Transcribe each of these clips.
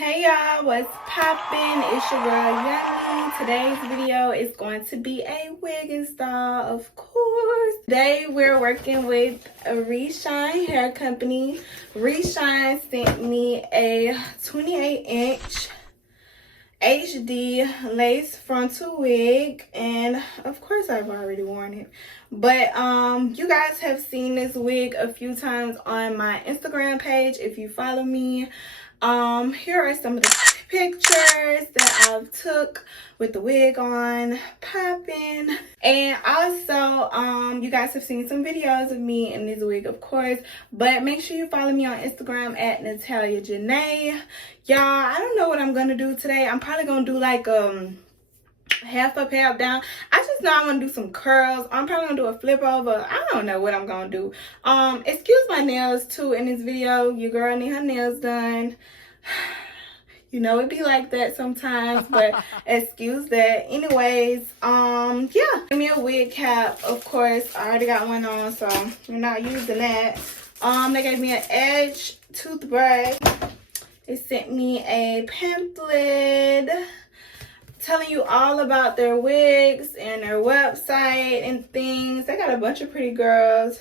Hey y'all, what's poppin'? It's your girl Yummy. Today's video is going to be a wig install, of course. Today we're working with a Reshine Hair Company. Reshine sent me a 28-inch HD lace frontal wig, and of course I've already worn it. But you guys have seen this wig a few times on my Instagram page if you follow me. Here are some of the pictures that I've took with the wig on, popping. And also, you guys have seen some videos of me in this wig, of course. But make sure you follow me on Instagram at 𝐿𝐢𝐭𝐡. Y'all, I don't know what I'm gonna do today. I'm probably gonna do like half up, half down. I just know I'm gonna do some curls. I'm probably gonna do a flip over. I don't know what I'm gonna do. Excuse my nails too in this video. Your girl need her nails done. You know, it be like that sometimes, but excuse that. Anyways, yeah. Give me a wig cap, of course. I already got one on, so we're not using that. They gave me an edge toothbrush. They sent me a pamphlet telling you all about their wigs and their website and things. They got a bunch of pretty girls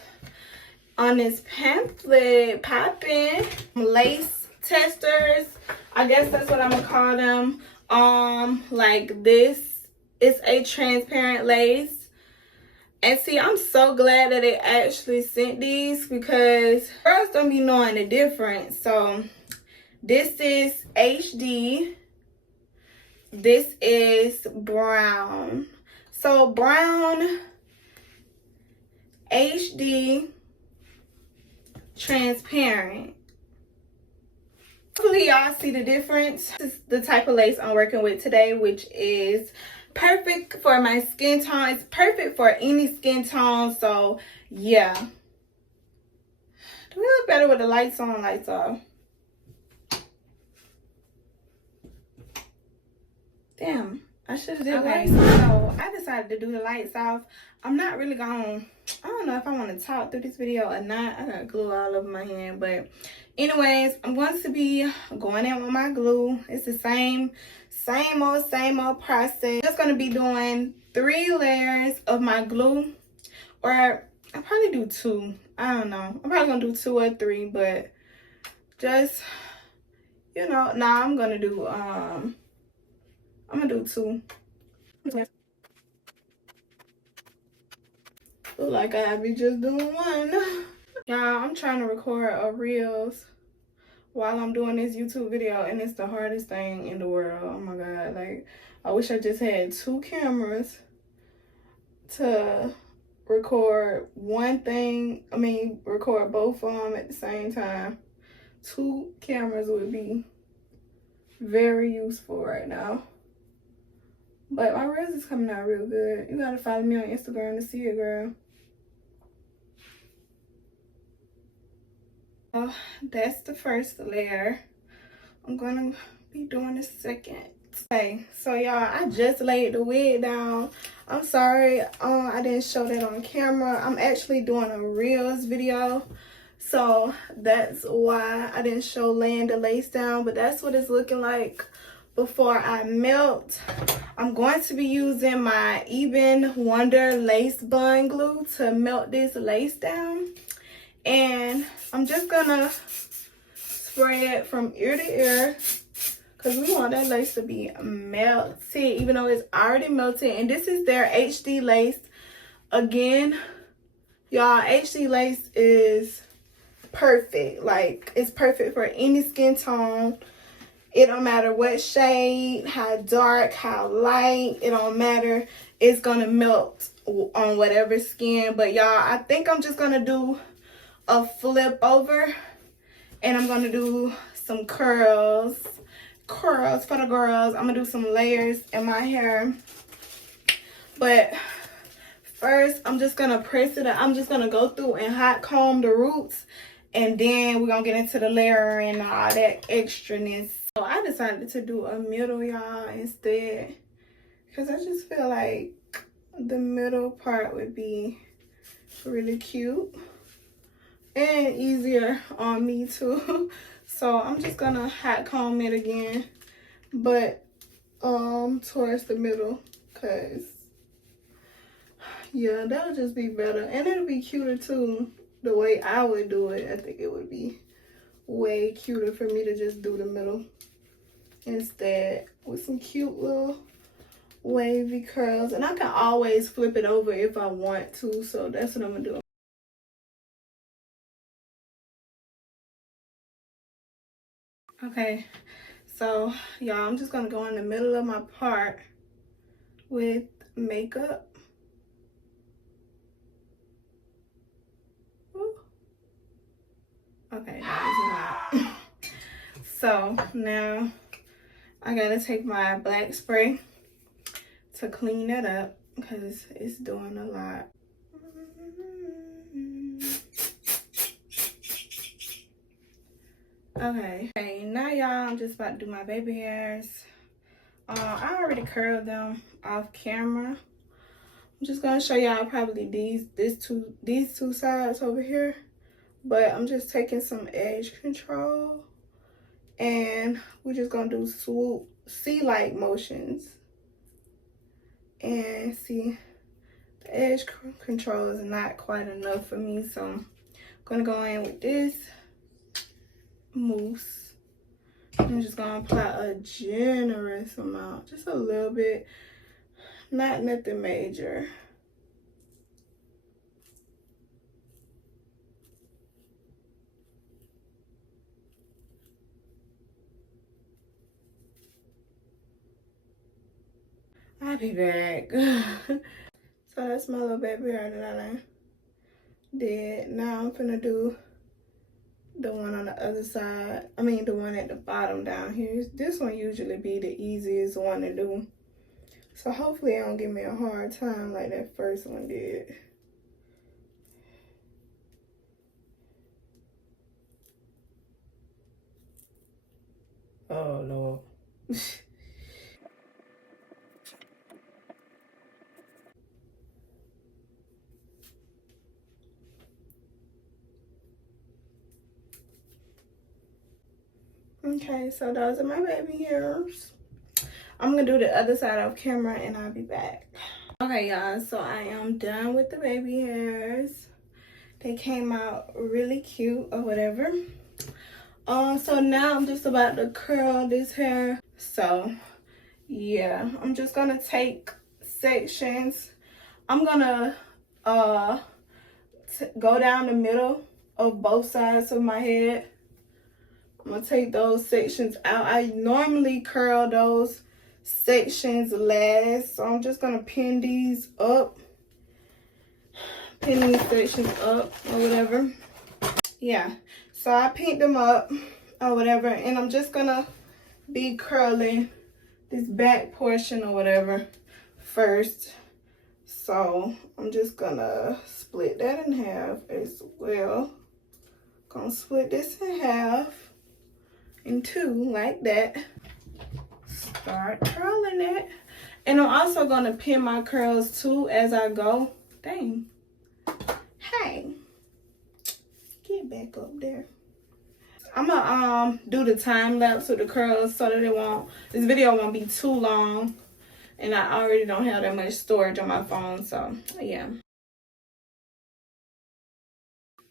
on this pamphlet popping. Lace testers, I guess that's what I'm gonna call them. Like this is a transparent lace. And see, I'm so glad that they actually sent these because girls don't be knowing the difference. So this is HD. This is brown. So brown, HD, transparent. Hopefully y'all see the difference. This is the type of lace I'm working with today, which is perfect for my skin tone. It's perfect for any skin tone. So yeah. Do we look better with the lights on, lights off? Damn, I should have did lights on. So I decided to do the lights off. I'm not really gonna, I don't know if I want to talk through this video or not. I got glue all over my hand, but anyways, I'm going to be going in with my glue. It's the same old process. Just gonna be doing 3 layers of my glue, or I'll probably do 2. I don't know. I'm probably gonna do 2 or 3, but just, you know, nah, I'm gonna do 2. Look like I be just doing 1. Y'all, I'm trying to record a reels while I'm doing this YouTube video, and it's the hardest thing in the world. Oh my god, like I wish I just had 2 cameras to record one thing. I mean, record both of them at the same time. 2 cameras would be very useful right now. But my reels is coming out real good. You gotta follow me on Instagram to see it, girl. Oh, that's the first layer. I'm gonna be doing the second. Okay, so y'all, I just laid the wig down. I'm sorry, I didn't show that on camera. I'm actually doing a reels video, so that's why I didn't show laying the lace down. But that's what it's looking like before I melt. I'm going to be using my Ebin Wonder lace bond glue to melt this lace down. And I'm just gonna spray it from ear to ear because we want that lace to be melted, even though it's already melted. And this is their HD lace. Again, y'all, HD lace is perfect. Like, it's perfect for any skin tone. It don't matter what shade, how dark, how light, it don't matter. It's gonna melt on whatever skin. But y'all, I think I'm just gonna do a flip over, and I'm gonna do some curls for the girls. I'm gonna do some layers in my hair, but first I'm just gonna press it up. I'm just gonna go through and hot comb the roots, and then we're gonna get into the layering and all that extraness. So I decided to do a middle, y'all, instead, because I just feel like the middle part would be really cute. and easier on me too. So I'm just gonna hot comb it again, but towards the middle, cause yeah, that'll just be better, and it'll be cuter too. The way I would do it, I think it would be way cuter for me to just do the middle instead, with some cute little wavy curls. And I can always flip it over if I want to, so that's what I'm gonna do. Okay, so y'all, I'm just gonna go in the middle of my part with makeup. Ooh. Okay, that was not. So now I gotta take my black spray to clean that up because it's doing a lot. Okay, now y'all, I'm just about to do my baby hairs. I already curled them off camera. I'm just gonna show y'all probably these two sides over here, but I'm just taking some edge control, and we're just gonna do swoop C-like motions. And see, the edge control is not quite enough for me, so I'm gonna go in with this mousse. I'm just gonna apply a generous amount, just a little bit, not nothing major. I'll be back. So that's my little baby hair that I did. Now I'm finna do the one on the other side. I mean the one at the bottom down here. This one usually be the easiest one to do. So hopefully it don't give me a hard time like that first one did. Oh Lord. Okay, so those are my baby hairs. I'm gonna do the other side off camera and I'll be back. Okay y'all, so I am done with the baby hairs. They came out really cute or whatever. So now I'm just about to curl this hair. So yeah, I'm just gonna take sections. I'm gonna go down the middle of both sides of my head. I'm gonna take those sections out. I normally curl those sections last, so I'm just gonna pin these up, pin these sections up or whatever. Yeah, so I pinned them up or whatever, and I'm just gonna be curling this back portion or whatever first. So I'm just gonna split that in half as well. Gonna split this in half, in two, like that. Start curling it. And I'm also gonna pin my curls too as I go. Dang. Hey, get back up there. I'm gonna do the time lapse with the curls so that this video won't be too long, and I already don't have that much storage on my phone, so yeah.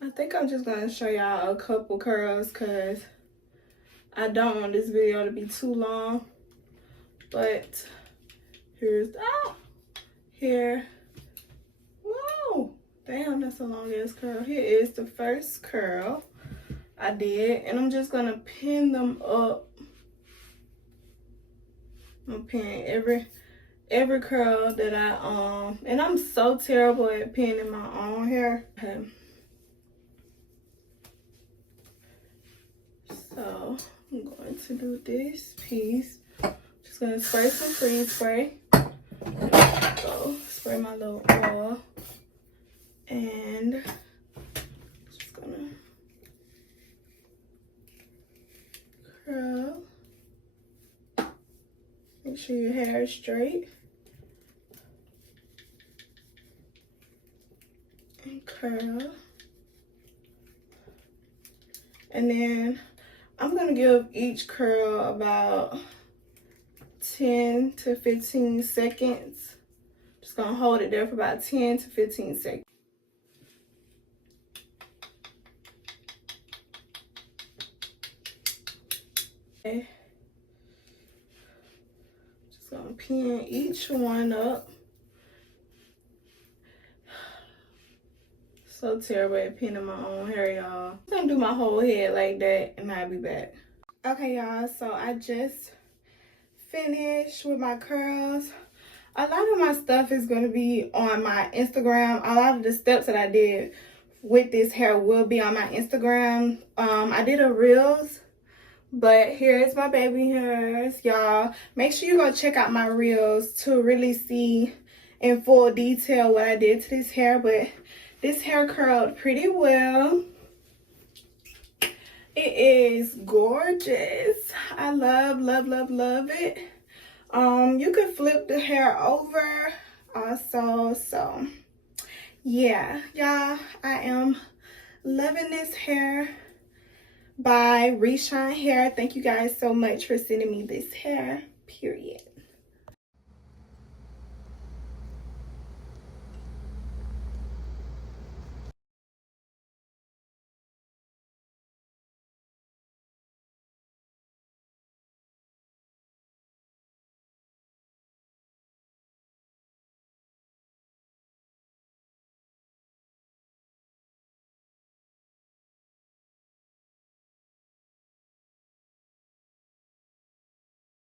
I think I'm just gonna show y'all a couple curls because I don't want this video to be too long. But here's here. Whoa, damn, that's a long ass curl. Here is the first curl I did, and I'm just gonna pin them up. I'm gonna pin every curl that I and I'm so terrible at pinning my own hair. Okay. So I'm going to do this piece. Just gonna spray some freeze spray. So spray my little oil, and just gonna curl. Make sure your hair is straight. And curl. And then I'm gonna give each curl about 10 to 15 seconds. Just gonna hold it there for about 10 to 15 seconds. Okay. Just gonna pin each one up. So terrible at pinning my own hair, y'all. I'm gonna do my whole head like that and I'll be back. Okay, y'all, so I just finished with my curls. A lot of my stuff is gonna be on my Instagram. A lot of the steps that I did with this hair will be on my Instagram. I did a reels, but here's my baby hairs, y'all. Make sure you go check out my reels to really see in full detail what I did to this hair. But this hair curled pretty well. It is gorgeous. I love, love, love, love it. You could flip the hair over also. So yeah, y'all, I am loving this hair by Reshine Hair. Thank you guys so much for sending me this hair, period.